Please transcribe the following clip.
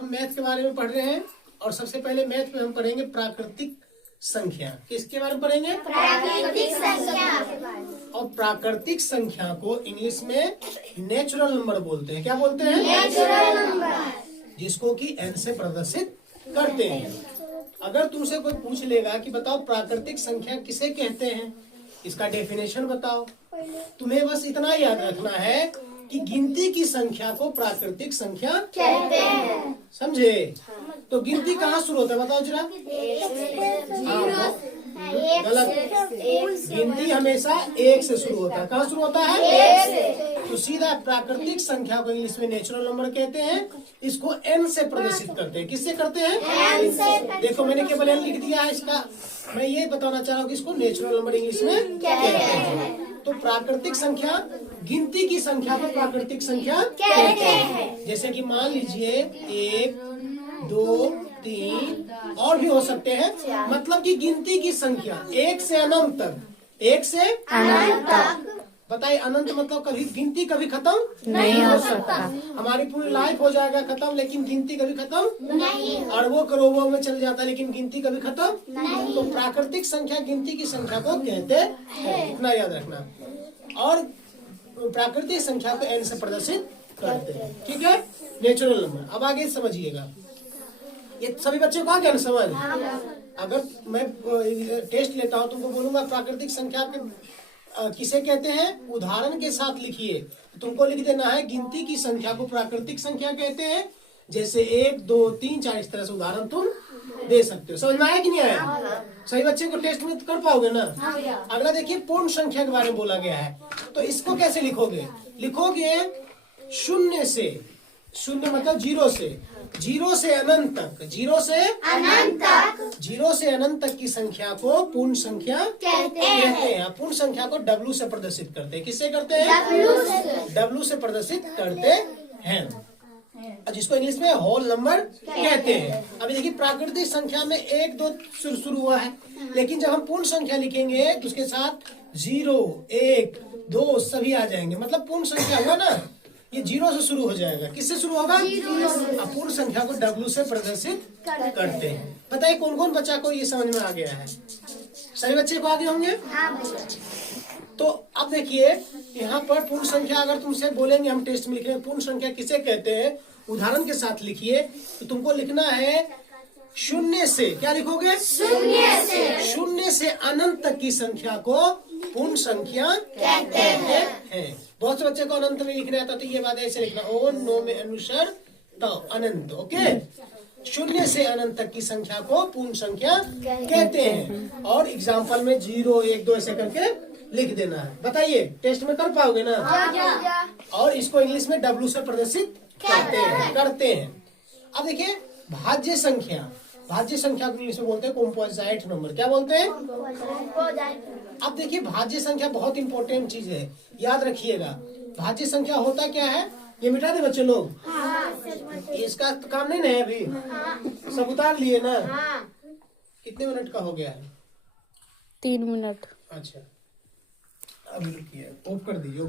हम मैथ के बारे में पढ़ रहे हैं और सबसे पहले मैथ में हम पढ़ेंगे प्राकृतिक संख्या। किसके बारे में पढ़ेंगे? प्राकृतिक संख्या। और प्राकृतिक संख्या को इंग्लिश में नेचुरल नंबर बोलते हैं। क्या बोलते हैं? Natural number. जिसको कि n से प्रदर्शित करते हैं। अगर तुमसे कोई पूछ लेगा कि बताओ प्राकृतिक संख्या किसे कहते हैं, इसका डेफिनेशन बताओ, तुम्हें बस इतना याद रखना है कि गिनती की संख्या को प्राकृतिक संख्या कहते हैं। समझे? तो गिनती कहाँ शुरू होता है बताओ जरा। गलत। गिनती हमेशा एक से शुरू होता है। कहाँ शुरू होता है? एक से। तो सीधा प्राकृतिक संख्या को इंग्लिश में नेचुरल नंबर कहते हैं। इसको n से प्रदर्शित करते हैं। किससे करते हैं? n से। देखो मैंने केवल n लिख दिया है। इसका मैं ये बताना चाह रहा हूँ कि इसको नेचुरल नंबर इंग्लिश में कहते हैं। तो प्राकृतिक संख्या गिनती की संख्या को प्राकृतिक संख्या कहते हैं। जैसे कि मान लीजिए 1, 2, 3 और भी हो सकते हैं। मतलब कि गिनती की संख्या 1 से अनंत तक, 1 से अनंत तक। बताइए अनंत मतलब कभी गिनती कभी खत्म नहीं हो सकता। हमारी पूरी लाइफ हो जाएगा खत्म, लेकिन गिनती कभी खत्म नहीं। अरबों करोड़ों में चल जाता है, लेकिन गिनती कभी खत्म नहीं। तो प्राकृतिक संख्या गिनती की संख्या को कहते हैं। इतना याद रखना। और प्राकृतिक संख्या को n से प्रदर्शित करते हैं। ठीक है, नेचुरल नंबर। अब आगे समझिएगा, ये सभी बच्चों को आ गया ना समझ? अगर मैं टेस्ट लेता हूँ तुमको बोलूंगा प्राकृतिक संख्या के किसे कहते हैं, उदाहरण के साथ लिखिए। तुमको लिख देना है गिनती की संख्या को प्राकृतिक संख्या कहते हैं। जैसे 1, 2, 3, 4 इस तरह से उदाहरण तुम दे सकते हो। समझ में आया कि नहीं आया? सही बच्चे को टेस्ट में कर पाओगे ना? अगला देखिए पूर्ण संख्या के बारे में बोला गया है। तो इसको कैसे लिखोगे? लिखोगे शून्य से, शून्य मतलब जीरो से अनंत तक, जीरो से अनंत तक की संख्या को पूर्ण संख्या कहते हैं। पूर्ण संख्या को W से प्रदर्शित करते हैं। किससे करते हैं? W से प्रदर्शित करते हैं, जिसको इंग्लिश में होल नंबर कहते हैं। अभी देखिए प्राकृतिक संख्या में 1, 2 शुरू हुआ है, लेकिन जब हम पूर्ण संख्या लिखेंगे तो उसके साथ 0, 1, 2 सभी आ जाएंगे। मतलब पूर्ण संख्या हुआ ना, ये 0 से शुरू हो जाएगा। किससे शुरू होगा? अब पूर्ण संख्या को W से प्रदर्शित करते हैं। बताइए कौन कौन बच्चा को ये समझ में आ गया है? सभी बच्चे को आगे होंगे। तो अब देखिए यहाँ पर पूर्ण संख्या अगर तुमसे बोलेंगे, हम टेस्ट में लिखेंगे पूर्ण संख्या किसे कहते हैं, उदाहरण के साथ लिखिए। तो तुमको लिखना है शून्य से, क्या लिखोगे? शून्य से अनंत तक की संख्या को पूर्ण संख्या कहते हैं। बहुत से बच्चे को अनंत में लिखना आता, तो ये बात ऐसे लिखना, ओ नो में अनुसार तो अनंत। ओके, शून्य से अनंत तक की संख्या को पूर्ण संख्या कहते हैं। और एग्जाम्पल में 0, 1, 2 ऐसे करके लिख देना है। बताइए टेस्ट में कर पाओगे ना? और इसको इंग्लिश में W से प्रदर्शित करते हैं। अब देखिए भाज्य संख्या को इंग्लिश में बोलते हैं कॉम्पोजिट नंबर। क्या बोलते हैं? अब देखिए भाज्य संख्या बहुत इंपॉर्टेंट चीज है, याद रखिएगा। भाज्य संख्या होता क्या है, ये मिटा दे बच्चे लोग। इसका तो काम नहीं है अभी, सब उतार लिए ना? कितने मिनट का हो गया है? 3 मिनट। अच्छा अभी रुकिए, ऑफ कर दीजिए।